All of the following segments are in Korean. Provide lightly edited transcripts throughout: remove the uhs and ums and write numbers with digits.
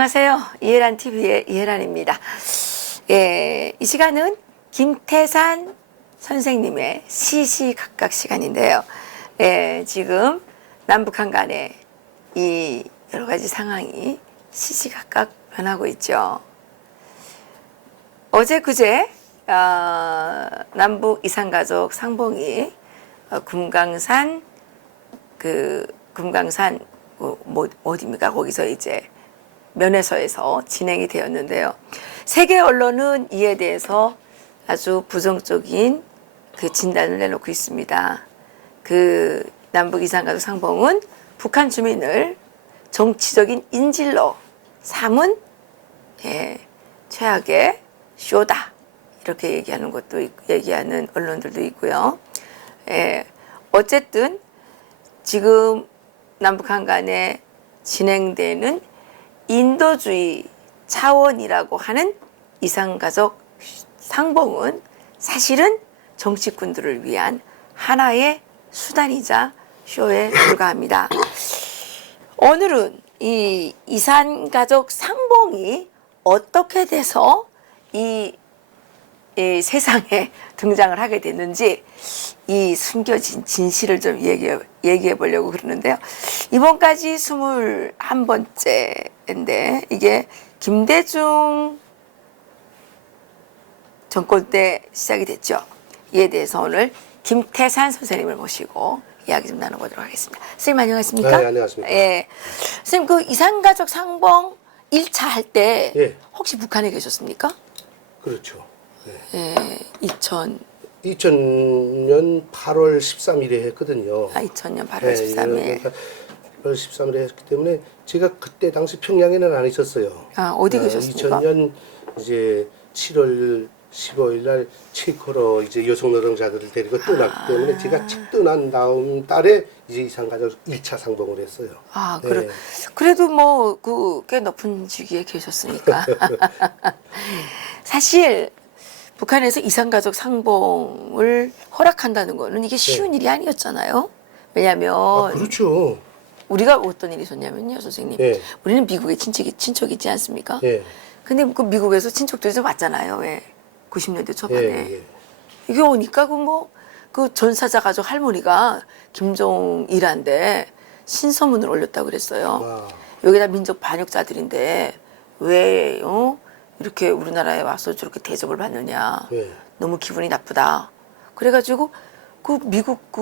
안녕하세요. 이혜란 TV의 이혜란입니다. 예, 이 시간은 김태산 선생님의 시시각각 시간인데요. 예, 지금 남북한 간의 이 여러 가지 상황이 시시각각 변하고 있죠. 어제 그제 남북 이산가족 상봉이 금강산 어디입니까? 거기서 이제 면회소에서 진행이 되었는데요. 세계 언론은 이에 대해서 아주 부정적인 진단을 내놓고 있습니다. 남북 이산가족 상봉은 북한 주민을 정치적인 인질로 삼은 최악의 쇼다, 이렇게 얘기하는 언론들도 있고요. 어쨌든 지금 남북한 간에 진행되는 인도주의 차원이라고 하는 이산가족 상봉은 사실은 정치꾼들을 위한 하나의 수단이자 쇼에 불과합니다. 오늘은 이 이산가족 상봉이 어떻게 돼서 이 세상에 등장을 하게 됐는지 이 숨겨진 진실을 좀 얘기해 보려고 그러는데요. 이번까지 21번째인데 이게 김대중 정권 때 시작이 됐죠. 이에 대해서 오늘 김태산 선생님을 모시고 이야기 좀 나눠보도록 하겠습니다. 선생님 안녕하십니까? 네, 안녕하십니까? 예. 선생님 이산가족 상봉 1차 할 때 예. 혹시 북한에 계셨습니까? 그렇죠. 예. 2000년 8월 13일에 했거든요. 2000년 8월 13일. 8월 13일에 했기 때문에 제가 그때 당시 평양에는 안 있었어요. 어디 계셨습니까? 2000년 이제 7월 15일 날 체코로 이제 여성 노동자들을 데리고 떠났기 때문에 제가 책 떠난 다음 달에 이제 이산가족 1차 상봉을 했어요. 그래. 그래도 뭐 꽤 높은 직위에 계셨으니까. 사실 북한에서 이산가족 상봉을 허락한다는 거는 이게 쉬운 일이 아니었잖아요. 왜냐하면 그렇죠. 우리가 어떤 일이 있었냐면요, 선생님. 네. 우리는 미국에 친척이 있지 않습니까? 예. 근데 그 미국에서 친척들이 좀 왔잖아요. 왜? 90년대 초반에. 예. 이게 오니까 그 전사자 가족 할머니가 김정일한테 신서문을 올렸다고 그랬어요. 여기다 민족 반역자들인데 왜 이렇게 우리나라에 와서 저렇게 대접을 받느냐. 예. 너무 기분이 나쁘다. 그래가지고 미국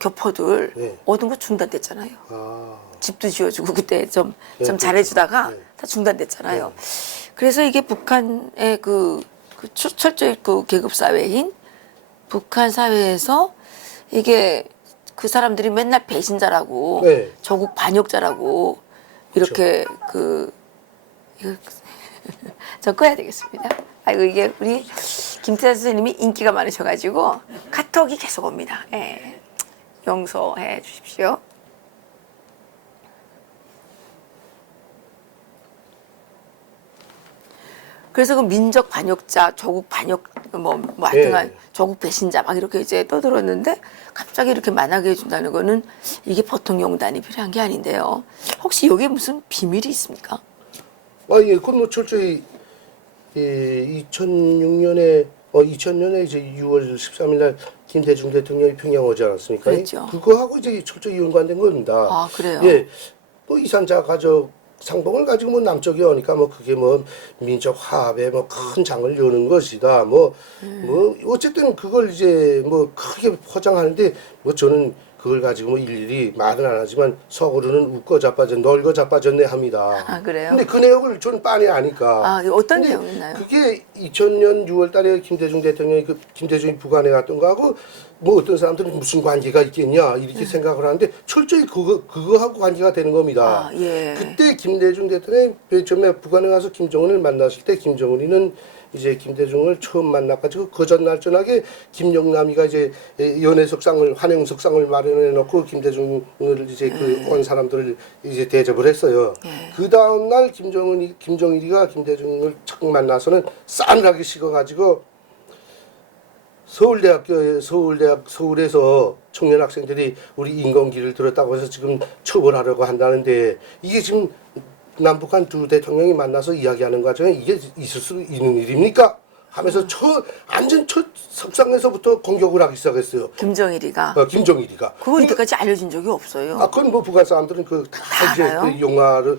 교포들 얻은 거 중단됐잖아요. 집도 지어주고 그때 좀 잘해주다가 다 중단됐잖아요. 그래서 이게 북한의 철저히 계급 사회인 북한 사회에서 이게 그 사람들이 맨날 배신자라고 조국 반역자라고 이렇게 이거 저 꺼야 되겠습니다. 이게 우리 김태산 선생님이 인기가 많으셔가지고 카톡이 계속 옵니다. 예. 용서해 주십시오. 그래서 그 민족 반역자, 조국 반역, 하여튼간 조국 배신자 막 이렇게 이제 떠들었는데 갑자기 이렇게 만나게 해준다는 거는 이게 보통 용단이 필요한 게 아닌데요. 혹시 여기에 무슨 비밀이 있습니까? 예, 그건 뭐 철저히 2006년에 2000년에 이제 6월 13일 날 김대중 대통령이 평양 오지 않았습니까? 그렇죠. 그거하고 이제 철저히 연관된 겁니다. 그래요? 예. 또 이산자 가족 상봉을 가지고 남쪽이 오니까 그게 민족 화합에 큰 장을 여는 것이다. 어쨌든 그걸 이제 크게 포장하는데 저는 그걸 가지고 일일이 말은 안 하지만 속으로는 웃고 널고 자빠졌네 합니다. 그래요? 근데 그 내용을 저는 빤히 아니까. 어떤 내용이나요? 그게 2000년 6월 달에 김대중 대통령이 김대중이 북한에 갔던 거하고 어떤 사람들은 무슨 관계가 있겠냐 이렇게 생각을 하는데 철저히 그거하고 관계가 되는 겁니다. 그때 김대중 대통령이 맨 처음에 북한에 가서 김정은을 만났을 때 김정은이는 이제 김대중을 처음 만나가지고 그 전날 저녁에 김영남이가 이제 환영석상을 마련해 놓고 김대중을 이제 온 사람들을 이제 대접을 했어요. 그 다음 날 김정일이가 김대중을 처음 만나서는 싸늘하게 식어가지고 서울에서 청년 학생들이 우리 인공기를 들었다고 해서 지금 처벌하려고 한다는데 이게 지금 남북한 두 대통령이 만나서 이야기하는 과정에 이게 있을 수 있는 일입니까? 하면서 완전 첫 석상에서부터 공격을 하기 시작했어요. 김정일이가. 김정일이가. 그건 이때까지 알려진 적이 없어요. 그건 뭐 북한 사람들은 다 이제 그 용화를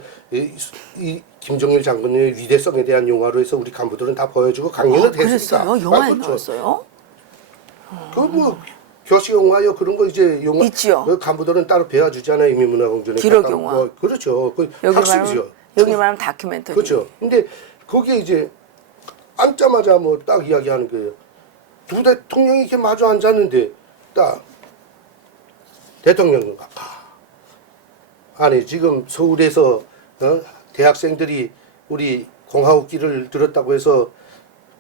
이 김정일 장군의 위대성에 대한 용화로 해서 우리 간부들은 다 보여주고 강연을 했으니까. 그랬어요? 영화에 나왔어요? 그 뭐 교시 영화요 그런 거 이제 영화 있죠. 그 간부들은 따로 배워주잖아요. 인민문화공전에. 기록 영화. 그렇죠. 그 여기 학습이죠. 말하면 다큐멘터리. 그렇죠. 근데 거기에 이제 앉자마자 뭐 딱 이야기하는 거예요. 두 대통령이 이렇게 마주 앉았는데 딱 대통령은 아니 지금 서울에서 대학생들이 우리 공화국기를 들었다고 해서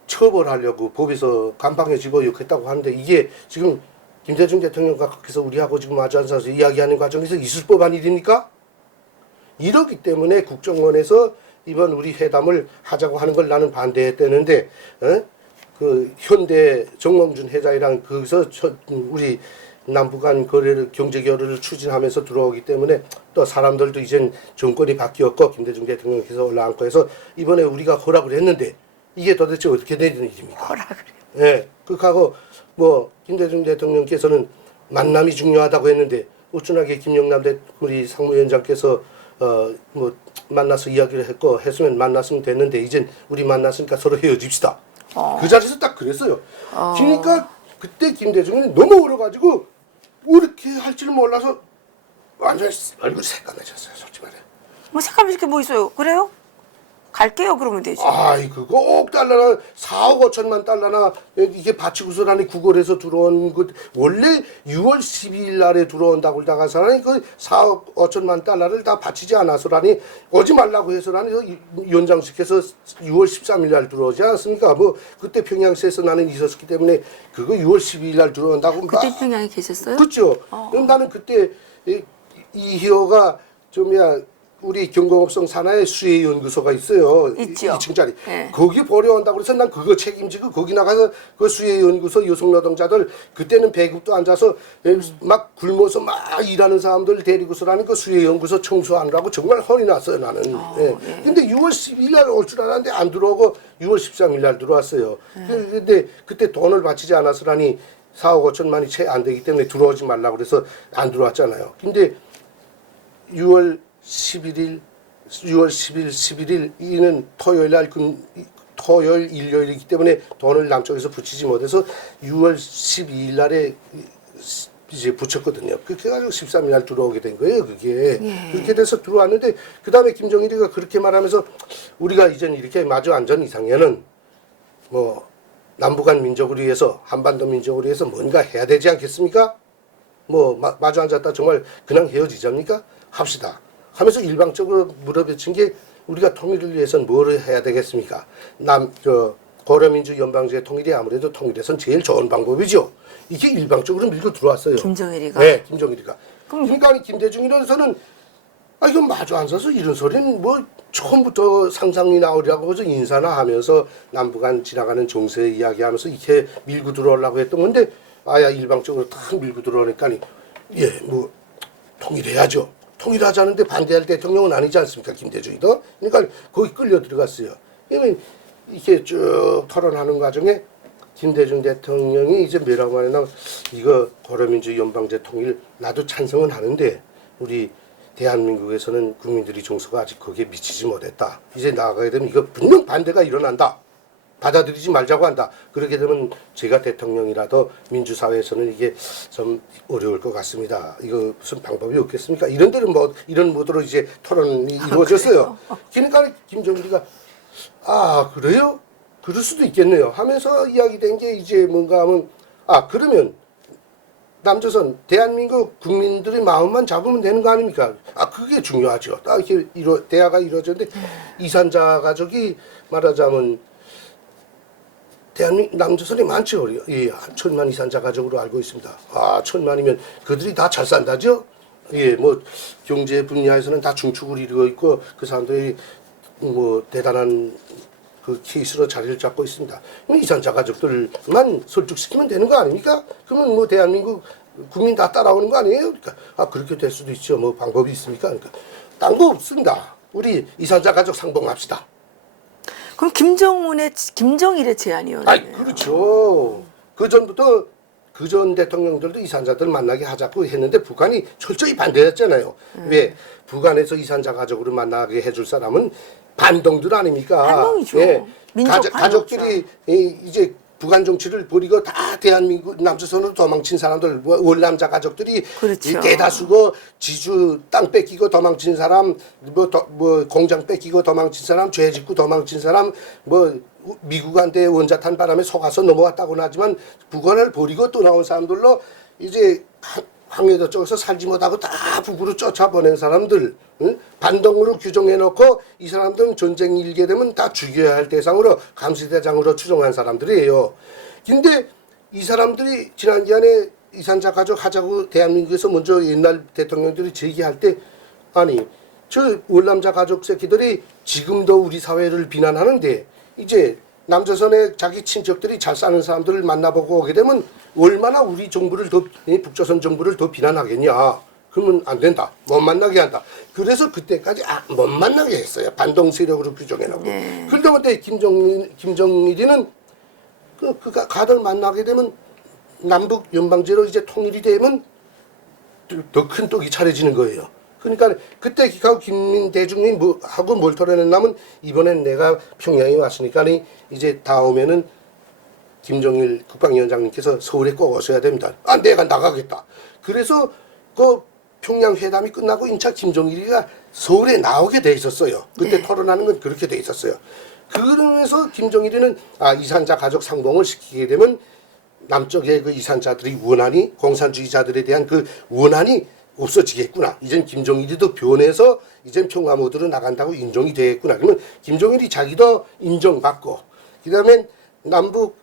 처벌하려고 법에서 감방에 집어넣겠다고 하는데 이게 지금 김대중 대통령과 거기서 우리하고 지금 마주 앉아서 이야기하는 과정에서 있을 법한 일입니까? 이러기 때문에 국정원에서 이번 우리 회담을 하자고 하는 걸 나는 반대했다는데 그 현대 정몽준 회장이랑 거기서 우리 남북한 거래를 경제 교류를 추진하면서 들어오기 때문에 또 사람들도 이젠 정권이 바뀌었고 김대중 대통령께서 올라앉고 해서 이번에 우리가 허락을 했는데 이게 도대체 어떻게 되는 일입니까? 허락을. 예, 그하고 뭐 김대중 대통령께서는 만남이 중요하다고 했는데 우연하게 김영남 우리 상무위원장께서 뭐 만나서 이야기를 했으면 만났으면 됐는데 이젠 우리 만났으니까 서로 헤어집시다. 그 자리에서 딱 그랬어요. 그러니까 그때 김대중은 너무 어려가지고 뭐 이렇게 할 줄 몰라서 완전히 얼굴이 새까매졌어요. 솔직히 말해. 뭐 색깔이 뭐 있어요? 그래요? 갈게요 그러면 되지. 아이 그거 꼭 달러나 4억 5천만 달러나 이게 바치고서라니 구걸해서 들어온 그 원래 6월 12일 날에 들어온다고 그러다가서라니 그 4억 5천만 달러를 다 바치지 않아서라니 오지 말라고 해서라니 연장시켜서 6월 13일 날 들어오지 않았습니까? 뭐 그때 평양시에서 나는 있었기 때문에 그거 6월 12일 날 들어온다고 그때 평양에 계셨어요? 그렇죠. 나는 그때 이희호가 좀야 우리 경공업성 산하에 수해연구소가 있어요. 있죠. 2층짜리. 네. 거기 보려온다고 그래서 난 그거 책임지고 거기 나가서 그 수해연구소 여성노동자들 그때는 배급도 앉아서 막 굶어서 막 일하는 사람들 데리고서라는 그 수해연구소 청소하느라고 정말 혼이 났어요 나는. 예. 근데 6월 12일 날 올 줄 알았는데 안 들어오고 6월 13일 날 들어왔어요. 근데 그때 돈을 바치지 않아서라니 4억 5천만이 채 안 되기 때문에 들어오지 말라고 그래서 안 들어왔잖아요. 근데 6월 11일, 6월 10일, 11일 이는 토요일 날 토요일, 일요일이기 때문에 돈을 남쪽에서 붙이지 못해서 6월 12일 날에 이제 붙였거든요. 그렇게 해가지고 13일 날 들어오게 된 거예요, 그게. 그렇게 돼서 들어왔는데, 그 다음에 김정일이가 그렇게 말하면서 우리가 이젠 이렇게 마주 앉은 이상에는 뭐, 남북한 민족을 위해서, 한반도 민족을 위해서 뭔가 해야 되지 않겠습니까? 뭐, 마주 앉았다 정말 그냥 헤어지자입니까? 합시다. 하면서 일방적으로 물어붙인 게 우리가 통일을 위해서는 뭘 해야 되겠습니까? 고려민주 연방제의 통일이 아무래도 통일에선 제일 좋은 방법이죠. 이게 일방적으로 밀고 들어왔어요. 김정일이가? 네, 김정일이가. 그러니까 김대중이라서는 이거 마주 앉아서 이런 소리는 뭐 처음부터 상상이 나오려고 해서 인사나 하면서 남북한 지나가는 정세 이야기하면서 이렇게 밀고 들어오려고 했던 건데 일방적으로 탁 밀고 들어오니까 뭐 통일해야죠. 통일하자는데 반대할 대통령은 아니지 않습니까? 김대중이도. 그러니까 거기 끌려 들어갔어요. 이렇게 쭉 토론하는 과정에 김대중 대통령이 이제 뭐라고 하냐면 이거 고려민주 연방제 통일 나도 찬성은 하는데 우리 대한민국에서는 국민들이 정서가 아직 거기에 미치지 못했다. 이제 나아가게 되면 이거 분명 반대가 일어난다. 받아들이지 말자고 한다. 그렇게 되면 제가 대통령이라도 민주사회에서는 이게 좀 어려울 것 같습니다. 이거 무슨 방법이 없겠습니까? 이런 데는 뭐 이런 모드로 이제 토론이 이루어졌어요. 그러니까 김정일이가 그래요? 그럴 수도 있겠네요. 하면서 이야기된 게 이제 뭔가 하면 그러면 남조선 대한민국 국민들의 마음만 잡으면 되는 거 아닙니까? 그게 중요하죠. 딱 이렇게 대화가 이루어졌는데 이산자 가족이 말하자면 대한민국 남조선이 많죠. 1,000만 이산자 가족으로 알고 있습니다. 1,000만이면 그들이 다 잘 산다죠? 뭐 경제 분야에서는 다 중축을 이루고 있고 그 사람들이 뭐 대단한 그 케이스로 자리를 잡고 있습니다. 이산자 가족들만 설득시키면 되는 거 아닙니까? 그러면 뭐 대한민국 국민 다 따라오는 거 아니에요? 그러니까 그렇게 될 수도 있죠. 뭐 방법이 있습니까? 그러니까 딴 거 없습니다. 우리 이산자 가족 상봉합시다. 그럼 김정일의 제안이었네요. 아이, 그렇죠. 그 전부터 그 전 대통령들도 이산자들 만나게 하자고 했는데 북한이 철저히 반대했잖아요. 왜? 북한에서 이산자 가족으로 만나게 해줄 사람은 반동들 아닙니까? 반동이죠. 민족 가족들이 이제 북한 정치를 버리고 다 대한민국 남조선으로 도망친 사람들, 월남자 가족들이 그렇죠. 대다수고 지주 땅 뺏기고 도망친 사람, 뭐 공장 뺏기고 도망친 사람, 죄 짓고 도망친 사람, 뭐 미국한테 원자탄 바람에 속아서 넘어왔다고는 하지만 북한을 버리고 또 나온 사람들로 이제 황해도 쪽에서 살지 못하고 다 북으로 쫓아보낸 사람들, 응? 반동으로 규정해놓고 이 사람들은 전쟁이 일게 되면 다 죽여야 할 대상으로 감시대장으로 추정한 사람들이에요. 근데 이 사람들이 지난 기간에 이산자 가족 하자고 대한민국에서 먼저 옛날 대통령들이 제기할 때 아니 저 월남자 가족 새끼들이 지금도 우리 사회를 비난하는데 이제 남조선의 자기 친척들이 잘 사는 사람들을 만나보고 오게 되면 얼마나 우리 정부를 더 북조선 정부를 더 비난하겠냐. 그러면 안 된다. 못 만나게 한다. 그래서 그때까지 못 만나게 했어요. 반동 세력으로 규정해놓고. 그러다 보니 김정일이는 그가 가들 만나게 되면 남북 연방제로 이제 통일이 되면 더 큰 떡이 차려지는 거예요. 그러니까 그때 기하고 김대중이 하고 뭘 토론했냐면 이번엔 내가 평양에 왔으니까 이제 다음에는 김정일 국방위원장님께서 서울에 꼭 오셔야 됩니다. 내가 나가겠다. 그래서 그 평양 회담이 끝나고 인차 김정일이가 서울에 나오게 돼 있었어요. 그때 토론하는 건 그렇게 돼 있었어요. 그러면서 김정일이는 이산자 가족 상봉을 시키게 되면 남쪽의 그 이산자들이 원한이 공산주의자들에 대한 그 원한이 없어지겠구나. 이젠 김정일이도 변해서 이젠 평화 모드로 나간다고 인정이 되겠구나. 그러면 김정일이 자기도 인정받고 그다음에 남북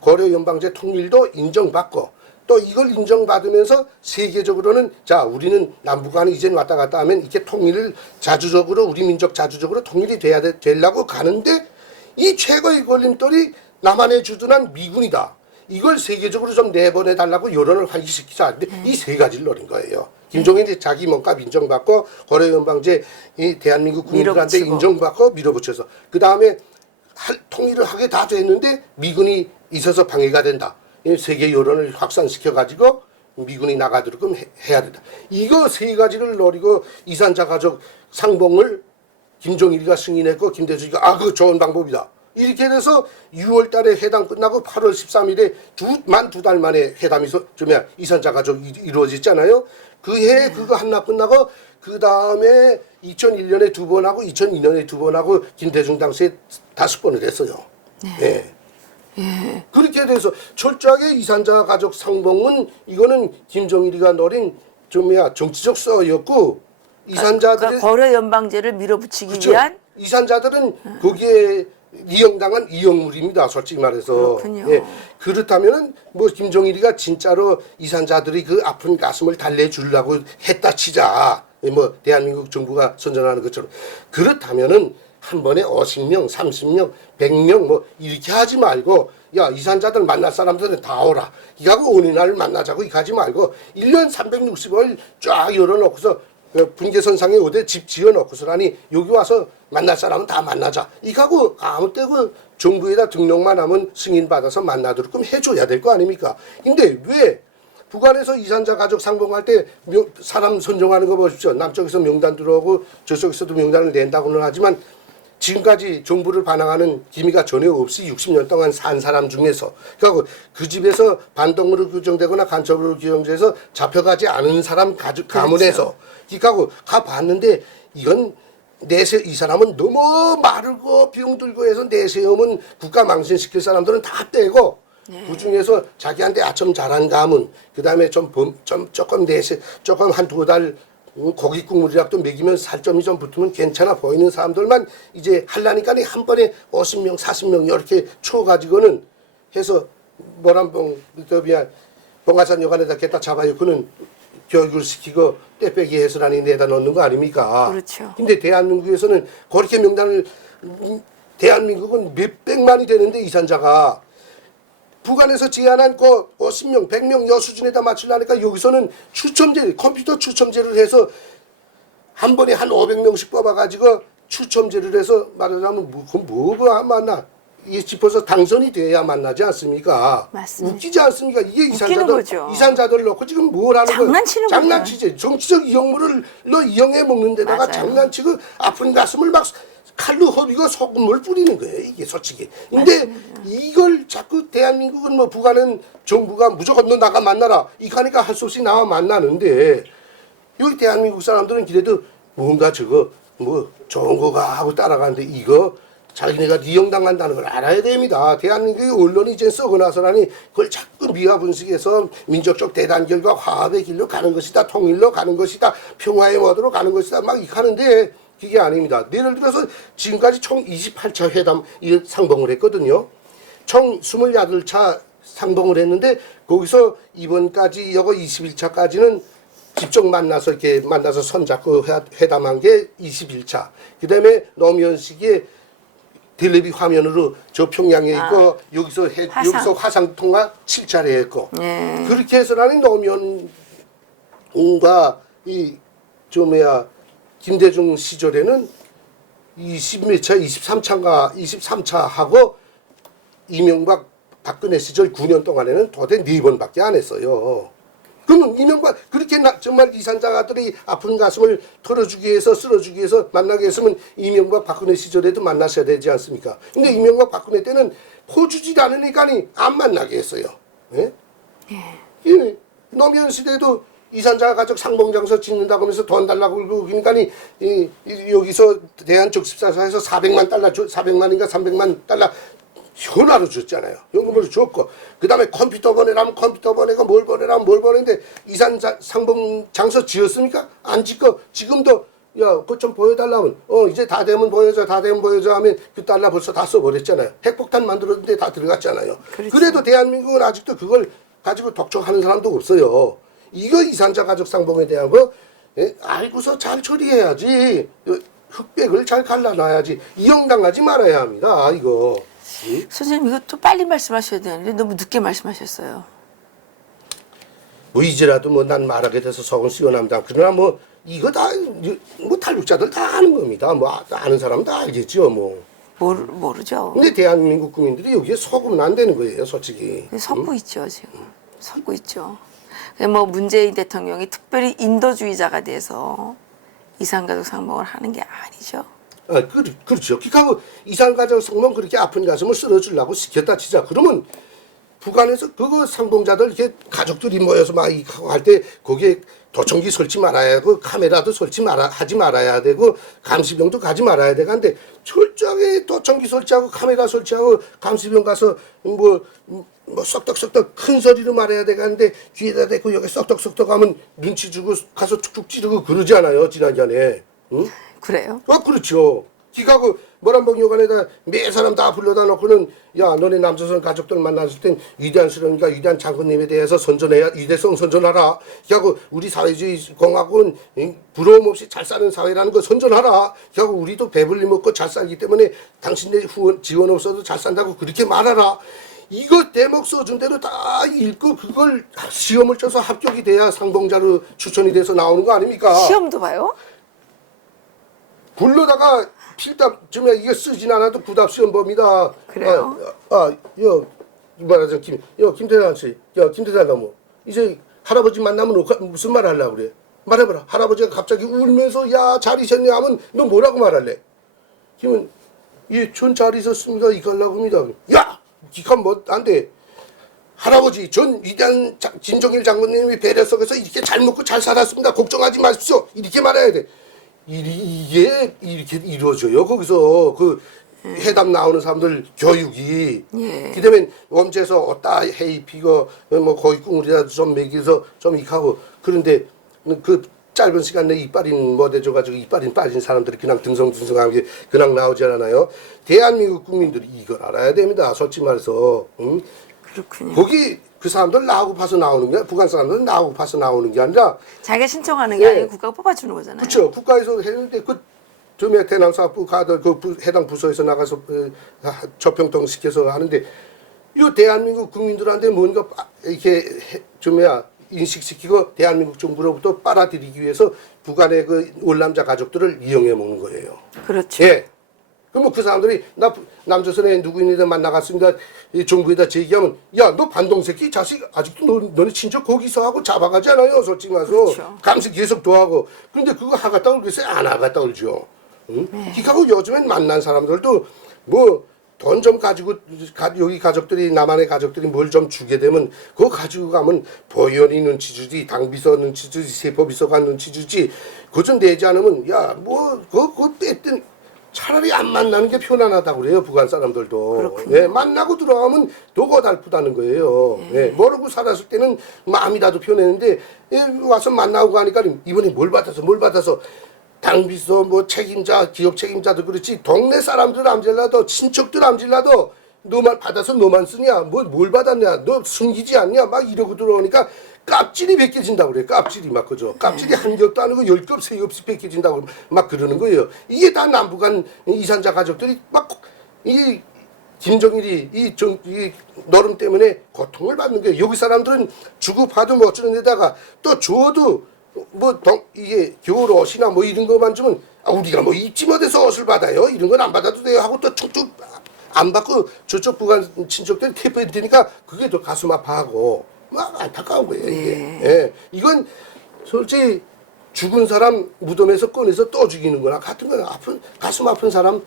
고려 연방제 통일도 인정받고 또 이걸 인정받으면서 세계적으로는 자 우리는 남북한이 이젠 왔다 갔다 하면 이렇게 통일을 자주적으로 우리 민족 자주적으로 통일이 되려고 가는데 이 최고의 걸림돌이 남한에 주둔한 미군이다. 이걸 세계적으로 좀 내보내달라고 여론을 환기시키자. 이 세 가지를 노린 거예요. 김정일이 자기 몸값 인정받고 고려연방제 이 대한민국 국민들한테 인정받고 밀어붙여서 그 다음에 통일을 하게 다 됐는데 미군이 있어서 방해가 된다. 세계 여론을 확산시켜 가지고 미군이 나가도록 해야 된다. 이거 세 가지를 노리고 이산자 가족 상봉을 김정일이가 승인했고 김대중이가 그거 좋은 방법이다. 이렇게 돼서 6월 달에 회담 끝나고 8월 13일에 만 두 달 만에 회담이 이산자 가족이 이루어졌잖아요. 그 해에 그거 하나 끝나고 그 다음에 2001년에 2번 하고 2002년에 2번 하고 김대중 당시에 5번을 했어요. 네. 그렇게 돼서 철저하게 이산자 가족 상봉은 이거는 김정일이가 노린 정치적 쏘였고 이산자들의 고려 연방제를 밀어붙이기 그쵸? 위한 이산자들은 거기에 이용당한 이용물입니다. 솔직히 말해서. 그렇군요. 그렇다면은 뭐 김정일이가 진짜로 이산자들이 그 아픈 가슴을 달래주려고 했다 치자. 뭐 대한민국 정부가 선전하는 것처럼. 그렇다면은 한 번에 50명, 30명, 100명 뭐 이렇게 하지 말고 야 이산자들 만날 사람들은 다 오라. 이하고 어느 날 만나자고 이거 하지 말고 1년 365일 쫙 열어놓고서 분계선상에 어디 집 지어놓고서라니 여기 와서 만날 사람은 다 만나자. 이하고 아무 때 그 정부에다 등록만 하면 승인받아서 만나도록 해줘야 될 거 아닙니까? 근데 왜 북한에서 이산자 가족 상봉할 때 사람 선정하는 거 보십시오. 남쪽에서 명단 들어오고 저쪽에서도 명단을 낸다고는 하지만 지금까지 정부를 반항하는 기미가 전혀 없이 60년 동안 산 사람 중에서 그러니까 그 집에서 반동으로 규정되거나 간첩으로 규정돼서 잡혀가지 않은 사람 가문에서 그러니까 가봤는데 이건 이 사람은 너무 마르고 병들고 해서 내세우면 국가 망신시킬 사람들은 다 빼고 그 중에서 자기한테 아첨 잘한 가문 그다음에 조금 한두 달 고기 국물이라도 먹이면 살점이 좀 붙으면 괜찮아 보이는 사람들만 이제 하려니까 한 번에 50명, 40명 이렇게 추어가지고는 해서 봉화산 여관에다 갖다 잡아요. 그는 교육을 시키고 떼빼기 해서라니 내다 넣는 거 아닙니까? 그렇죠. 근데 대한민국에서는 그렇게 명단을 대한민국은 몇백만이 되는데 이산자가 북한에서 제안한 거 50명, 100명 여 수준에다 맞추려니까 여기서는 컴퓨터 추첨제를 해서 한 번에 한 500명씩 뽑아가지고 추첨제를 해서 말하자면 뭐가 만나 이 짚어서 당선이 돼야 만나지 않습니까? 맞습니다. 웃기지 않습니까? 이게 거죠. 이산자들 놓고 지금 뭘 하는 거예요? 장난치는 거죠. 장난치지. 정치적 이용물을 이용해 먹는 데다가 맞아요. 장난치고 아픈 가슴을 막 칼로 허리고 소금을 뿌리는 거예요. 이게 솔직히. 근데 맞습니다. 이걸 자꾸 대한민국은 뭐 북한은 정부가 무조건 너 나가 만나라. 이카니까 할 수 없이 나와 만나는데 여기 대한민국 사람들은 그래도 뭔가 저거 뭐 좋은 거가 하고 따라가는데 이거 자기네가 이용당한다는 걸 알아야 됩니다. 대한민국의 언론이 이제 썩어 나서라니 그걸 자꾸 미화 분석해서 민족적 대단결과 화합의 길로 가는 것이다. 통일로 가는 것이다. 평화의 모드로 가는 것이다. 막 이렇게 하는데 그게 아닙니다. 예를 들어서 지금까지 총 28차 회담 상봉을 했거든요. 총 28차 상봉을 했는데 거기서 이번까지 여거 21차까지는 직접 만나서 이렇게 만나서 손잡고 회담한 게 21차. 그다음에 노무현 씨의 텔레비 화면으로 저 평양에 있고 여기서 화상 통화 7차례 했고 그렇게 해서라니 노무현과 이 김대중 시절에는 20몇 차, 23차 하고 이명박 박근혜 시절 9년 동안에는 도대 4번밖에 안 했어요. 그러면 이명박 그렇게 정말 이산자들이 아픈 가슴을 털어주기 위해서 쓸어주기 위해서 만나게 했으면 이명박 박근혜 시절에도 만나셔야 되지 않습니까? 근데 이명박 박근혜 때는 포주지 않으니까 안 만나게 했어요. 예? 예. 노무현 시대도 이산자 가족 상봉장소 짓는다고 하면서 돈 달라고 그러고 그러니까 여기서 대한적십사사에서 400만 달러 400만인가 300만 달러 현화로 줬잖아요. 연금으로 줬고 그 다음에 컴퓨터 보내라면 컴퓨터 보내고 뭘 보내라면 뭘 보내는데 이산 상봉 장소 지었습니까? 안 짓고 지금도 야 그거 좀 보여달라면 이제 다 되면 보여줘 하면 그 달러 벌써 다 써버렸잖아요. 핵폭탄 만들었는데 다 들어갔잖아요. 그렇죠. 그래도 대한민국은 아직도 그걸 가지고 독촉하는 사람도 없어요. 이거 이산자 가족 상봉에 대한 거 알고서 잘 처리해야지. 흑백을 잘 갈라놔야지. 이용당하지 말아야 합니다. 이거. 선생님 이것도 빨리 말씀하셔야 되는데 너무 늦게 말씀하셨어요. 뭐 이제라도 뭐 난 말하게 돼서 속은 시원합니다. 그러나 뭐 이거 다 뭐 탈북자들 다 아는 겁니다. 뭐 아는 사람은 다 알겠죠 뭐. 모르죠. 근데 대한민국 국민들이 여기에 속으면 안 되는 거예요, 솔직히. 섞고 있죠 지금. 섞고 있죠. 뭐 문재인 대통령이 특별히 인도주의자가 돼서 이산가족 상봉을 하는 게 아니죠. 그렇죠. 그러니까 이산가족 상봉 그렇게 아픈 가슴을 쓸어주려고 시켰다 치자. 그러면 북한에서 그거 상봉자들 이렇게 가족들이 모여서 막 할 때 거기에 도청기 설치 말아야 하고 카메라도 하지 말아야 되고 감시병도 가지 말아야 되고 한데 철저하게 도청기 설치하고 카메라 설치하고 감시병 가서 뭐 썩덕썩덕 큰 소리로 말해야 되고 하는데 귀에다 대고 여기 썩덕썩덕 하면 눈치 주고 가서 툭툭 찌르고 그러지 않아요 지난번에. 응? 그래요? 그렇죠. 기가고 모란봉 요관에다 매 사람 다 불러다 놓고는 야 너네 남조선 가족들 만났을 땐 위대한 수령과 위대한 장군님에 대해서 선전해야 위대성 선전하라. 기가고 우리 사회주의 공화국은 부러움 없이 잘 사는 사회라는 거 선전하라. 기가고 우리도 배불리 먹고 잘 살기 때문에 당신네 지원 없어도 잘 산다고 그렇게 말하라. 이거 대목 써준 대로 다 읽고 그걸 시험을 쳐서 합격이 돼야 상봉자로 추천이 돼서 나오는 거 아닙니까? 시험도 봐요? 불러다가 필답 좀 이게 쓰진 않아도 구답 시험범이다. 그래요? 말하자면 김대단 씨, 김대단 너무 이제 할아버지 만나면 무슨 말 하려고 그래? 말해봐라. 할아버지가 갑자기 울면서 야 잘 있었냐 하면 너 뭐라고 말할래? 그러면 전 잘 있었습니다. 이거 하려고 합니다. 야, 기껏 뭐 안 돼. 할아버지 전 위대한 진정일 장군님이 배려 속에서 이렇게 잘 먹고 잘 살았습니다. 걱정하지 마십시오. 이렇게 말해야 돼. 이게 이렇게 이루어져요. 거기서 그 회담 나오는 사람들 교육이. 그다음에 원제에서 어따 헤이 피거 뭐 거기 꿍우리라도 좀 먹여서 좀 익하고 그런데 그 짧은 시간 내에 이빨인 못 해줘가지고 이빨인 빠진 사람들이 그냥 듬성듬성하게 그냥 나오지 않아요. 대한민국 국민들이 이걸 알아야 됩니다. 솔직히 말해서. 그렇군요. 거기 그 사람들 나하고 봐서 나오는 게 북한 사람들은 나하고 봐서 나오는 게 아니라 자기가 신청하는 게 아니고 국가가 뽑아주는 거잖아요. 그렇죠. 국가에서 했는데 처음에 대남사부 가들 해당 부서에서 나가서 접평통 시켜서 하는데 이 대한민국 국민들한테 뭔가 이렇게 인식시키고 대한민국 정부로부터 빨아들이기 위해서 북한의 그 월남자 가족들을 이용해 먹는 거예요. 그렇죠. 예. 그럼 그 사람들이 나 남조선에 누구인데 만나갔습니다. 이 정부에다 제기하면 야 너 반동새끼 자식 아직도 너네 친척 거기서 하고 잡아가지 않아요. 솔직히 말해서 그렇죠. 감시 계속 더하고. 그런데 그거 하겠다고 그랬어요. 안 하겠다고 그러죠. 응? 그러니까 요즘엔 만난 사람들도 뭐 돈 좀 가지고 여기 가족들이 남한의 가족들이 뭘 좀 주게 되면 그거 가지고 가면 보현이 눈치 주지 당비서 눈치 주지 세포비서가 눈치 주지 그거 좀 내지 않으면 야 뭐 그거 뺐든 차라리 안 만나는 게 편안하다고 그래요 북한 사람들도. 그렇군요. 예, 만나고 들어가면 더 고달프다는 거예요. 예, 모르고 살았을 때는 마음이라도 편했는데 예, 와서 만나고 가니까 이번에 뭘 받아서 당비서 뭐 책임자 기업 책임자도 그렇지 동네 사람들 암질라도 친척들 암질라도 너만 받아서 너만 쓰냐 뭘 받았냐 너 숨기지 않냐 막 이러고 들어오니까 깝질이 벗겨진다고 그래. 깝질이 막 그죠. 깝질이 한 겹도 아니고 10겹, 3겹씩 벗겨진다고 막 그러는 거예요. 이게 다 남북한 이산자 가족들이 막 이 김정일이 이 너름 때문에 고통을 받는 거예요. 여기 사람들은 주고 받으면 뭐 어쩌는 데다가 또 줘도 이게 겨울 옷이나 뭐 이런 거만 주면 우리가 뭐 입지 못해서 옷을 받아요. 이런 건 안 받아도 돼요. 하고 또 쭉쭉 안 받고 저쪽 북한 친척들이 태포해 되니까 그게 더 가슴 아파하고 막 안타까운 거예요, 이게. 네. 예. 이건 솔직히 죽은 사람 무덤에서 꺼내서 또 죽이는 거나 같은 거야. 가슴 아픈 사람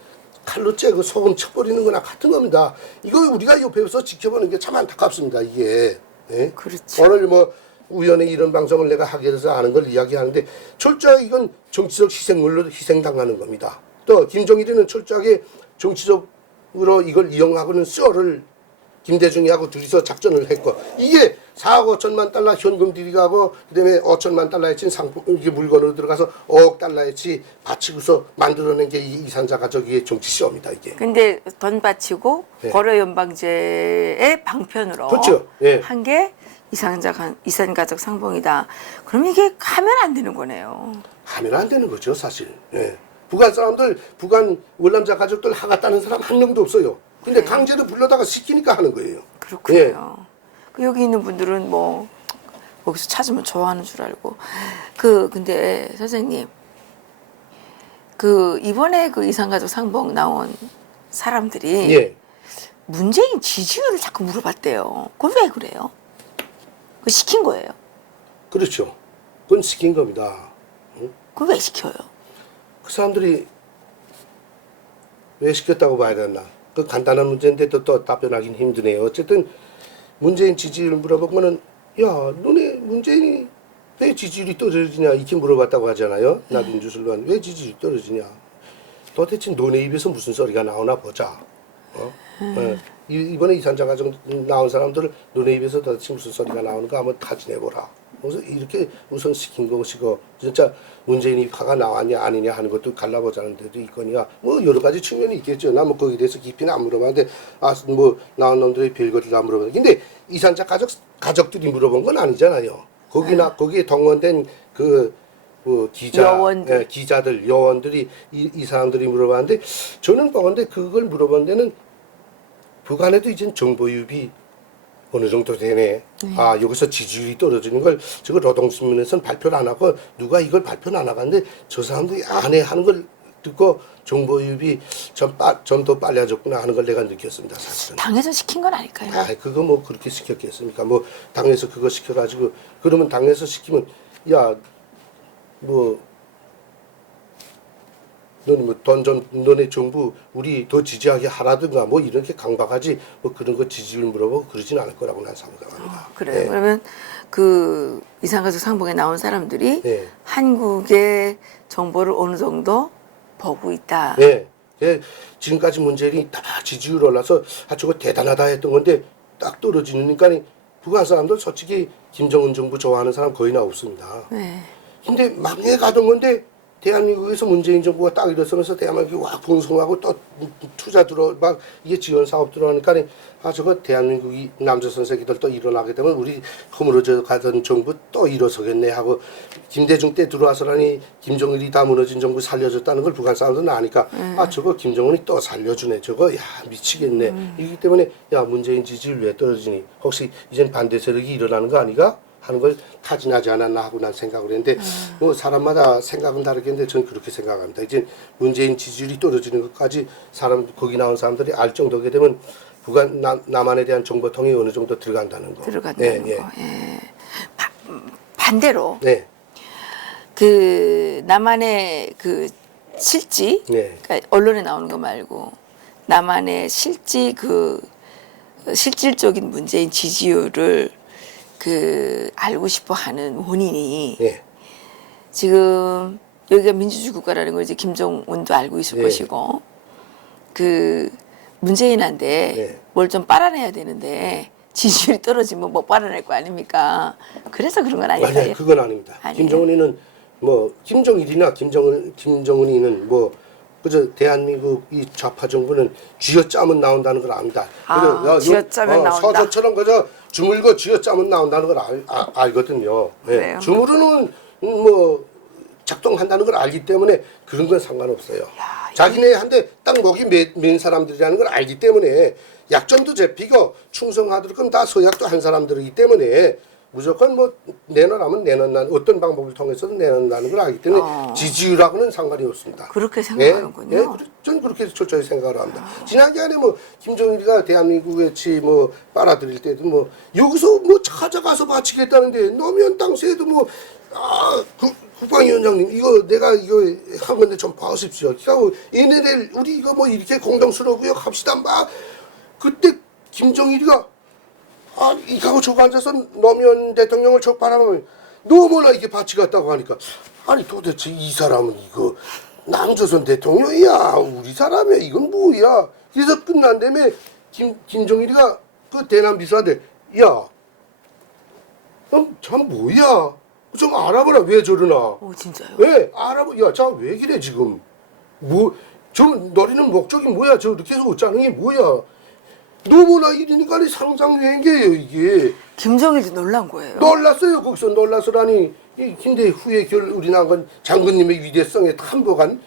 칼로 째고 소금 쳐버리는 거나 같은 겁니다. 이거 우리가 옆에서 지켜보는 게 참 안타깝습니다, 이게. 예? 그렇죠. 오늘 뭐 우연히 이런 방송을 내가 하게 돼서 하는 걸 이야기하는데 철저하게 이건 정치적 희생물로 희생당하는 겁니다. 또 김정일이는 철저하게 정치적으로 이걸 이용하고는 썰을 김대중이하고 둘이서 작전을 했고 이게 4억 5천만 달러 현금 들이가고 그다음에 5천만 달러어치 상품 이게 물건으로 들어가서 5억 달러어치 바치고서 만들어낸 게 이 이산자 가족의 정치 쇼입니다 이게. 근데 돈 바치고 네. 고려 연방제의 방편으로 그렇죠. 예. 한 게 이산가족 상봉이다. 그럼 이게 하면 안 되는 거네요. 하면 안 되는 거죠 사실. 예. 북한 사람들 북한 월남자 가족들 하겠다는 사람 한 명도 없어요. 근데 네. 강제로 불러다가 시키니까 하는 거예요. 그렇군요. 예. 그 여기 있는 분들은 뭐 거기서 찾으면 좋아하는 줄 알고. 근데 선생님 이번에 이산가족 상봉 나온 사람들이 예. 문재인 지지율을 자꾸 물어봤대요. 그건 왜 그래요? 그 시킨 거예요. 그렇죠. 그건 시킨 겁니다. 그걸 왜 시켜요? 그 사람들이 왜 시켰다고 봐야 되나? 그 간단한 문제인데 또 답변하기는 힘드네요. 어쨌든 문재인 지지율 물어보면은 야 너네 문재인이 왜 지지율이 떨어지냐 이렇게 물어봤다고 하잖아요. 나도 민주슬로한 왜 지지율이 떨어지냐? 도대체 너네 입에서 무슨 소리가 나오나 보자. 예. 이번에 이산자 가족 나온 사람들을 너네 입에서 도대체 무슨 소리가 나오는가 한번 타진해보라. 그래서 이렇게 우선 시킨 것이고 진짜 문재인이 화가 나왔냐 아니냐 하는 것도 갈라보자는 데도 있거니와 뭐 여러 가지 측면이 있겠죠. 나 뭐 거기에 대해서 깊이는 안 물어봤는데 뭐 나온 놈들의 별거를 다 물어봤는데 근데 이산자 가족들이 물어본 건 아니잖아요. 거기에 동원된 기자들 여원들이 이 사람들이 물어봤는데 저는 보건데 그걸 물어본 데는 북한에도 이제 정보유비 어느 정도 되네. 여기서 지지율이 떨어지는 걸 저거 노동신문에서는 발표를 안 하고 누가 이걸 발표를 안 하는데 저 사람들이 안 해 하는 걸 듣고 정보유비 좀 더 빨라졌구나 하는 걸 내가 느꼈습니다. 사실은. 당에서 시킨 건 아닐까요? 그거 뭐 그렇게 시켰겠습니까? 뭐 당에서 그거 시켜가지고 그러면 당에서 시키면 너는 뭐 돈 좀 너네 정부 우리 더 지지하게 하라든가 뭐 이렇게 강박하지 뭐 그런 거 지지율 물어보고 그러진 않을 거라고 난 생각합니다. 그래요. 네. 그러면 이산가족 상봉에 나온 사람들이 네. 한국의 정보를 어느 정도 보고 있다. 네. 지금까지 문재인이 다 지지율 올라서 저거 대단하다 했던 건데 딱 떨어지니까 북한 사람들 솔직히 김정은 정부 좋아하는 사람 거의 없습니다. 네. 근데 막내 가던 건데 대한민국에서 문재인 정부가 딱 일어서면서 대한민국이 와 풍성하고 또 투자 막 이게 지원 사업 들어가니까 저거 대한민국이 남조선 새끼들 또 일어나게 되면 우리 허물어져 가던 정부 또 일어서겠네 하고 김대중 때 들어와서라니 김정일이 다 무너진 정부 살려줬다는 걸 북한 사람들은 아니까 저거 김정은이 또 살려주네 저거 미치겠네 이기 때문에 문재인 지지율 왜 떨어지니 혹시 이젠 반대 세력이 일어나는 거 아니가 하는 걸 타진하지 않았나 하고 난 생각을 했는데 뭐 사람마다 생각은 다르겠는데 저는 그렇게 생각합니다. 이제 문재인 지지율이 떨어지는 것까지 거기 나온 사람들이 알 정도게 되면 남한에 대한 정보통이 어느 정도 들어간다는 거. 들어간다는 거. 반대로 네. 그 남한의 그 실지, 네. 그러니까 언론에 나오는 거 말고 남한의 실질적인 문재인 지지율을 그 알고 싶어하는 원인이 네. 지금 여기가 민주주의 국가라는 걸 이제 김정은도 알고 있을 것이고 그 문재인한테 네. 뭘 좀 빨아내야 되는데 지지율이 떨어지면 뭐 빨아낼 거 아닙니까? 그래서 그런 건 아닐까요? 아니요, 그건 아닙니다. 아니에요. 김정은이는 뭐 김정일이나 김정은이는 뭐 그저 대한민국 이 좌파 정부는 쥐어짜면 나온다는 걸 압니다. 쥐어짜면 나온다. 서저처럼 그저 주물고 쥐어짜면 나온다는 걸 알거든요. 네. 주무르는 뭐 작동한다는 걸 알기 때문에 그런 건 상관없어요. 자기네한테 딱 목이 맨 사람들이라는 걸 알기 때문에 약점도 잡히고 충성하도록 그럼 다 서약도 한 사람들이기 때문에 무조건 뭐 내놓으라면 내놓는다는 어떤 방법을 통해서든 내놓는다는 걸 알기 때문에 지지율하고는 상관이 없습니다. 그렇게 생각하는군요. 네, 저는 그렇게 철저히 생각을 합니다. 지난번에 뭐 김정일이가 대한민국에 뭐 빨아들일 때도 뭐 여기서 뭐 찾아가서 바치겠다는데 노무현 당시에도 뭐 국방위원장님 이거 내가 이거 한 건데 좀 봐주십시오. 그러고 얘네들 우리 이거 뭐 이렇게 공동수로 합시다 막 그때 김정일이가 이하고 저거 앉아서 노무현 대통령을 적발하면 너무나 이게 바치 같다고 하니까 아니 도대체 이 사람은 이거 남조선 대통령이야 우리 사람이야 이건 뭐야. 그래서 끝난 다음에 김정일이가 그 대남 비서한테 야 참 뭐야 좀 알아보라 왜 저러나. 진짜요? 왜 알아보 야 자 왜 그래 지금 저 너리는 목적이 뭐야 저 이렇게 해서 어쩌는 게 뭐야. 너무나 이러니까 상상유행이에요 이게. 김정일도 놀란 거예요. 놀랐어요. 거기서 놀라서라니 이 근데 후에 우리 나간 장군님의 위대성에 탐복한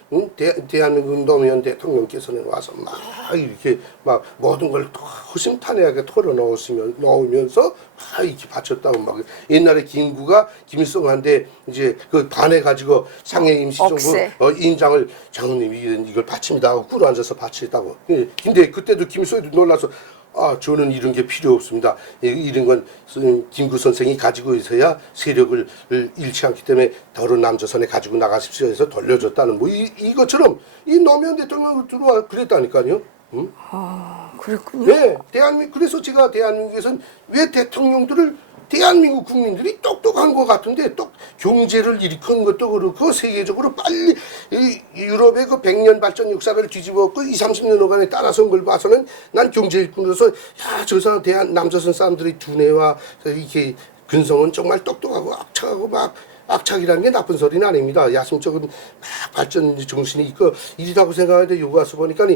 대한민국 노무현 대통령께서는 와서 막 이렇게 막 모든 걸 허심탄회하게 털어놓으면서 막 이렇게 바쳤다고 막 옛날에 김구가 김일성한테 이제 그 반해가지고 상해 임시정부 인장을 장군님이 이걸 바칩니다 하고 꿇어 앉아서 바치다고. 근데 그때도 김일성도 놀라서 저는 이런 게 필요 없습니다. 이런 건 김구 선생이 가지고 있어야 세력을 잃지 않기 때문에 더러운 남조선에 가지고 나가십시오 해서 돌려줬다는 뭐 이것처럼 이 노무현 대통령 들어와 그랬다니까요. 응? 그랬군요. 네, 그래서 제가 대한민국에서는 왜 대한민국 국민들이 똑똑한 것 같은데 또 경제를 일으킨 것도 그렇고 세계적으로 빨리 유럽의 그 100년 발전 역사를 뒤집어엎고 20-30년 후간에 따라선 걸 봐서는 난 경제 일꾼으로서 저 사람 남조선 사람들이 두뇌와 이렇게 근성은 정말 똑똑하고 악착하고 막 악착이라는 게 나쁜 소리는 아닙니다. 야심적인 막 발전 정신이 있고 이리라고 생각하는데 여기 와서 보니까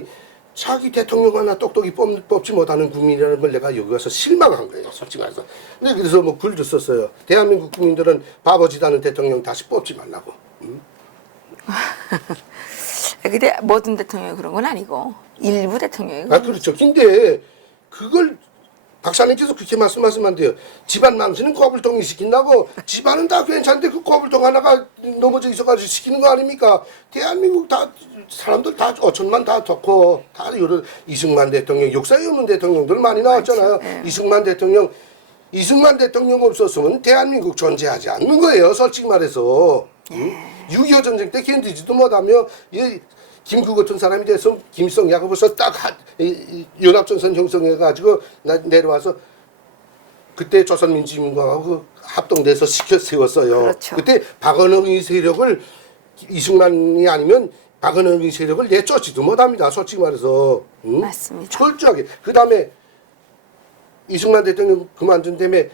자기 대통령 하나 똑똑히 뽑지 못하는 국민이라는 걸 내가 여기 와서 실망한 거예요. 솔직히 말해서. 근데 그래서 뭐 글도 썼어요. 대한민국 국민들은 바보짓 않은 대통령 다시 뽑지 말라고. 근데 모든 대통령이 그런 건 아니고 일부 대통령이 그렇죠. 근데 그걸 박사님께서 그렇게 말씀하시면 안 돼요. 집안 망신은 거불통이 시킨다고. 집안은 다 괜찮은데 그 거불통 하나가 넘어져 있어가지고 시키는 거 아닙니까? 대한민국 사람들 다 5천만 다 좋고 다 여러 이승만 대통령 역사에 없는 대통령들 많이 나왔잖아요. 네. 이승만 대통령 없었으면 대한민국 존재하지 않는 거예요. 솔직히 말해서. 6.25 전쟁 때 견디지도 못하며 김구 같은 사람이 돼서 김일성 야구부서 딱 연합전선 형성해가지고 내려와서 그때 조선민주인민공화국 합동돼서 시켜 세웠어요. 그렇죠. 그때 박원영의 세력을 이승만이 아니면 박원영의 세력을 내쫓지도 못합니다. 솔직히 말해서. 맞습니다. 철저하게. 그 다음에 이승만 대통령 그만둔 다음에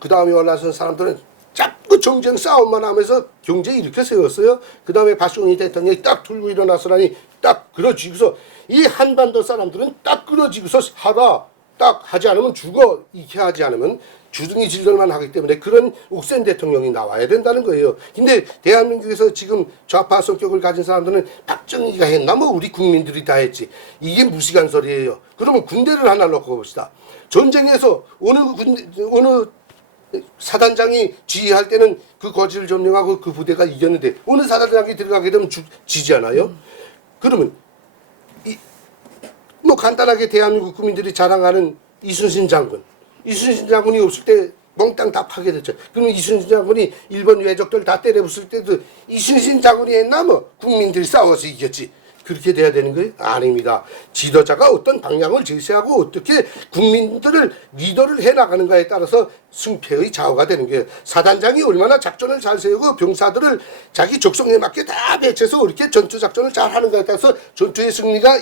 그 다음에 올라선 사람들은 자꾸 정쟁 싸움만 하면서 경제 이렇게 세웠어요. 그 다음에 박정희 대통령이 딱 들고 일어나서라니 딱 그러지고서 이 한반도 사람들은 딱 그러지고서 딱 하지 않으면 죽어. 이렇게 하지 않으면 주둥이 질들만 하기 때문에 그런 옥센 대통령이 나와야 된다는 거예요. 근데 대한민국에서 지금 좌파 성격을 가진 사람들은 박정희가 했나 뭐 우리 국민들이 다 했지. 이게 무식한 소리예요. 그러면 군대를 하나 놓고 봅시다. 전쟁에서 어느 사단장이 지휘할 때는 그 거지를 점령하고 그 부대가 이겼는데 어느 사단장이 들어가게 되면 지잖아요. 그러면 뭐 간단하게 대한민국 국민들이 자랑하는 이순신 장군이 없을 때 몽땅 다 파괴됐죠. 그러면 이순신 장군이 일본 외적들 다 때려부술 때도 이순신 장군이 했나 뭐 국민들이 싸워서 이겼지. 그렇게 돼야 되는 거예요? 아닙니다. 지도자가 어떤 방향을 제시하고 어떻게 국민들을 리더를 해나가는가에 따라서 승패의 좌우가 되는 거예요. 사단장이 얼마나 작전을 잘 세우고 병사들을 자기 적성에 맞게 다 배치해서 이렇게 전투작전을 잘 하는가에 따라서 전투의 승리가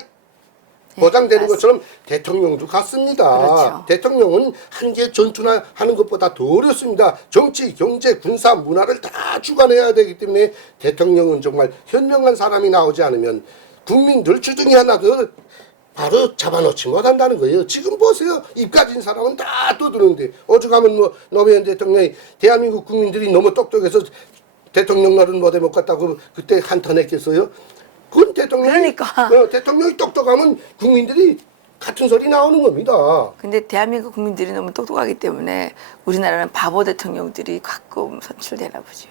보장되는 것처럼 대통령도 같습니다. 그렇죠. 대통령은 한 개 전투나 하는 것보다 더 어렵습니다. 정치, 경제, 군사, 문화를 다 주관해야 되기 때문에 대통령은 정말 현명한 사람이 나오지 않으면 국민들 주둥이 하나도 바로 잡아놓지 못한다는 거예요. 지금 보세요. 입 가진 사람은 다 떠드는데 어죽하면 뭐 노무현 대통령이 대한민국 국민들이 너무 똑똑해서 대통령 노릇 못해 못 갔다고 그때 한탄했겠어요? 그건 대통령이 그러니까. 대통령이 똑똑하면 국민들이 같은 소리 나오는 겁니다. 근데 대한민국 국민들이 너무 똑똑하기 때문에 우리나라는 바보 대통령들이 가끔 선출되나 보죠.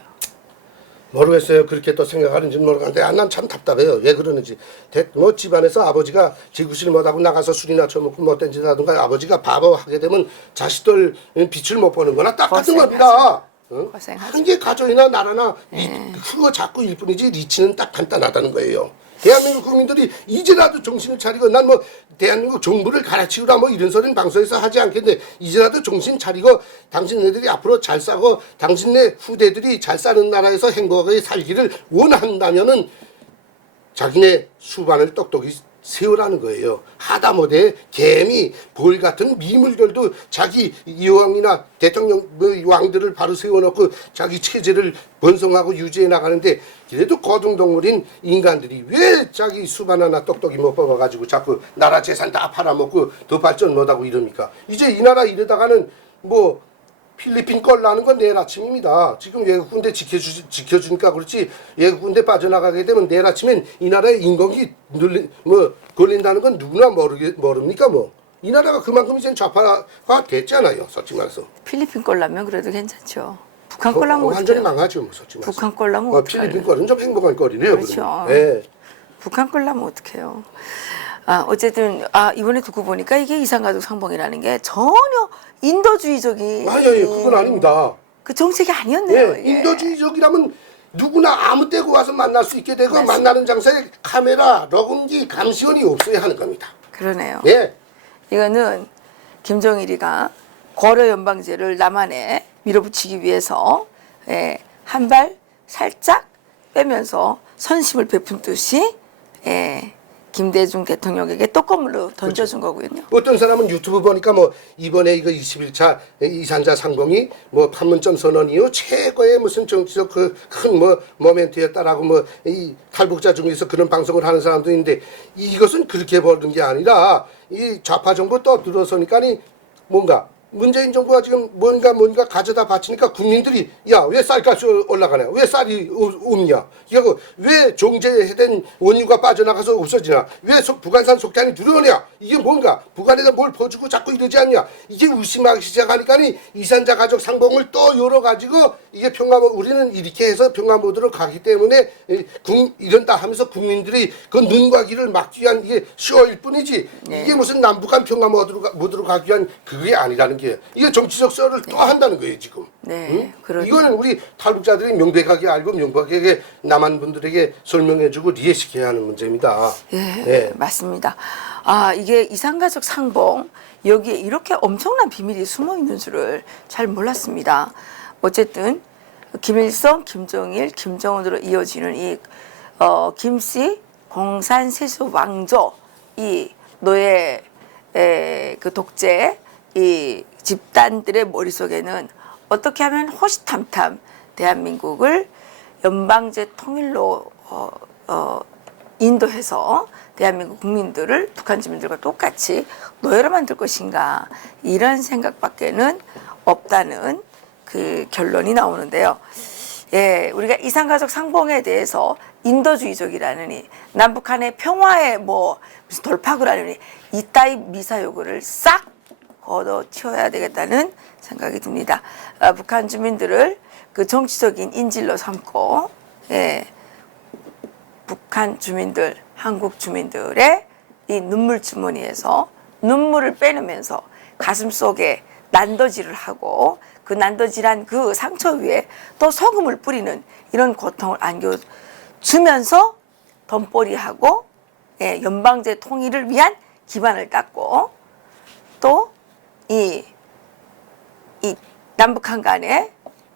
모르겠어요. 그렇게 또 생각하는지 모르겠는데 난 참 답답해요. 왜 그러는지. 뭐 집안에서 아버지가 지구실 못하고 나가서 술이나 처먹고 못된 짓 하든가 아버지가 바보 하게 되면 자식들 빛을 못 보는 거나 똑같은 겁니다. 한 개 가족이나 나라나 그거 자꾸 일 뿐이지 리치는 딱 간단하다는 거예요. 대한민국 국민들이 이제라도 정신을 차리고 난 뭐 대한민국 정부를 갈아치우라 뭐 이런 소리는 방송에서 하지 않겠는데 이제라도 정신 차리고 당신네들이 앞으로 잘 싸고 당신네 후대들이 잘 사는 나라에서 행복하게 살기를 원한다면은 자기네 수반을 똑똑히 세우라는 거예요. 하다못해 개미, 벌 같은 미물들도 자기 여왕이나 대통령 왕들을 바로 세워놓고 자기 체제를 번성하고 유지해 나가는데 그래도 고등동물인 인간들이 왜 자기 수반 하나 똑똑히 못 뽑아가지고 자꾸 나라 재산 다 팔아먹고 더 발전 못하고 이럽니까? 이제 이 나라 이러다가는 뭐 필리핀 걸 나는 건 내일 아침입니다. 지금 외국 군대 지켜주니까 그렇지 외국 군대 빠져나가게 되면 내일 아침엔 이 나라에 인건비 걸린다는 건 누구나 모릅니까 뭐. 이 나라가 그만큼 이제 좌파가 됐잖아요. 솔직히 말해서. 필리핀 꼴라면 그래도 괜찮죠. 북한 꼴라면 완전히 어떡해요? 망하죠. 뭐 솔직히 말해서. 북한 꼴라면 어떡해요? 필리핀 꼴은 좀 행복한 꼴이네요. 그렇죠. 네. 북한 꼴라면 어떡해요? 어쨌든 이번에 듣고 보니까 이게 이산가족 상봉이라는 게 전혀 인도주의적인 아니 그건 아닙니다. 그 정책이 아니었네요. 네, 이게. 인도주의적이라면 누구나 아무 때고 와서 만날 수 있게 되고 맞습니다. 만나는 장소에 카메라, 녹음기, 감시원이 없어야 하는 겁니다. 그러네요. 네. 이거는 김정일이가 고려 연방제를 남한에 밀어붙이기 위해서 한 발 살짝 빼면서 선심을 베푼 듯이 김대중 대통령에게 떡고물로 던져준 거군요. 어떤 사람은 유튜브 보니까 뭐 이번에 이거 21차 이산자 상봉이 뭐 판문점 선언 이후 최고의 무슨 정치적 그 큰 뭐 모멘트였다라고 뭐 이 탈북자 중에서 그런 방송을 하는 사람도 있는데 이것은 그렇게 보는 게 아니라 이 좌파 정부 또 들어서니까니 뭔가 문재인 정부가 지금 뭔가 가져다 바치니까 국민들이 야 왜 쌀값이 올라가냐 왜 쌀이 없냐 이거 왜 정제된 원유가 빠져나가서 없어지냐 왜 북한산 석탄이 들어오냐 이게 뭔가 북한에다 뭘 퍼주고 자꾸 이러지 않냐 이게 의심하기 시작하니까니 이산자 가족 상봉을 또 열어가지고 이게 우리는 이렇게 해서 평화 모드로 가기 때문에 이런다 하면서 국민들이 그 눈과 귀를 막기 위한 이게 쇼일 뿐이지 이게 무슨 남북한 평화 모드로 가기 위한 그게 아니라는 게 이게 정치적 썰을 또 한다는 거예요 지금. 네, 응? 이거는 우리 탈북자들이 명백하게 알고 명백하게 남한 분들에게 설명해주고 이해시켜야 하는 문제입니다. 네, 맞습니다. 이게 이산가족 상봉 여기에 이렇게 엄청난 비밀이 숨어 있는 줄을 잘 몰랐습니다. 어쨌든 김일성, 김정일, 김정은으로 이어지는 이 김씨 공산세수 왕조 이 노예 그 독재 이 집단들의 머릿속에는 어떻게 하면 호시탐탐 대한민국을 연방제 통일로 인도해서 대한민국 국민들을 북한 주민들과 똑같이 노예로 만들 것인가 이런 생각밖에는 없다는 그 결론이 나오는데요. 우리가 이산가족 상봉에 대해서 인도주의적이라느니 남북한의 평화에 뭐 무슨 돌파구라느니 이따위 미사여구를 싹 걷어치워야 되겠다는 생각이 듭니다. 북한 주민들을 그 정치적인 인질로 삼고, 예, 북한 주민들, 한국 주민들의 이 눈물 주머니에서 눈물을 빼내면서 가슴 속에 난도질을 하고 그 난도질한 그 상처 위에 또 소금을 뿌리는 이런 고통을 안겨주면서 덤벌이하고, 예, 연방제 통일을 위한 기반을 닦고 또 이 남북한 간의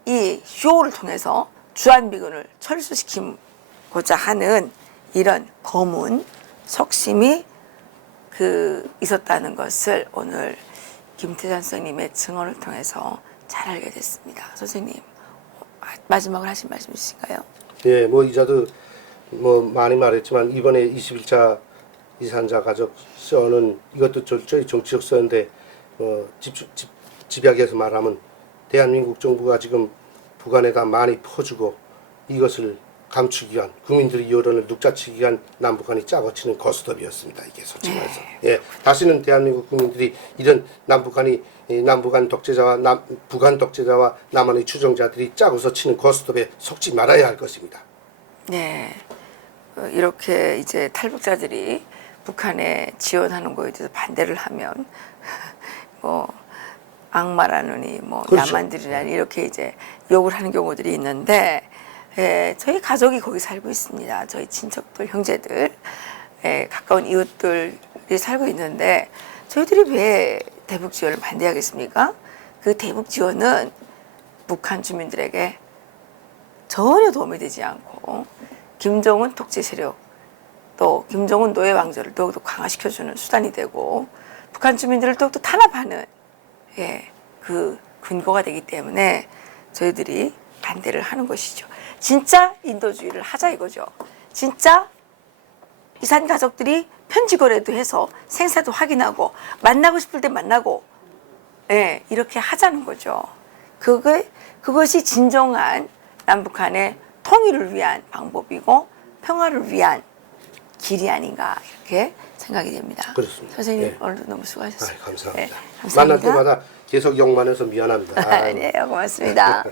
이 쇼를 통해서 주한미군을 철수시키고자 하는 이런 검은 속심이 있었다는 것을 오늘 김태찬 선생님의 증언을 통해서 잘 알게 됐습니다. 선생님, 마지막으로 하신 말씀 있으신가요? 예, 뭐 이자도 뭐 많이 말했지만 이번에 21차 이산자 가족 서는 이것도 철저히 정치적 서인데 집약해서 말하면 대한민국 정부가 지금 북한에다 많이 퍼주고 이것을 감추기 위한 국민들의 여론을 눅자치기 위한 남북한이 짜고 치는 거스톱이었습니다. 이게 솔직히 말해서. 예, 다시는 대한민국 국민들이 이런 남북한 독재자와 북한 독재자와 남한의 추종자들이 짜고서 치는 거스톱에 속지 말아야 할 것입니다. 네, 이렇게 이제 탈북자들이 북한에 지원하는 거에 대해서 반대를 하면 뭐 악마라느니 뭐 그렇죠. 야만들이라니 이렇게 이제 욕을 하는 경우들이 있는데, 예, 저희 가족이 거기 살고 있습니다. 저희 친척들, 형제들, 예, 가까운 이웃들이 살고 있는데 저희들이 왜 대북 지원을 반대하겠습니까? 그 대북 지원은 북한 주민들에게 전혀 도움이 되지 않고 김정은 독재 세력 또 김정은 노예 왕조를 더욱더 강화시켜주는 수단이 되고 북한 주민들을 더욱더 탄압하는, 예, 그 근거가 되기 때문에 저희들이 반대를 하는 것이죠. 진짜 인도주의를 하자 이거죠. 진짜 이산 가족들이 편지거래도 해서 생사도 확인하고 만나고 싶을 때 만나고, 예, 이렇게 하자는 거죠. 그것이 진정한 남북한의 통일을 위한 방법이고 평화를 위한 길이 아닌가 이렇게 생각이 됩니다. 그렇습니다. 선생님, 예. 오늘도 너무 수고하셨습니다. 감사합니다. 네, 감사합니다. 만날 때마다 계속 욕만 해서 미안합니다. 네, 고맙습니다.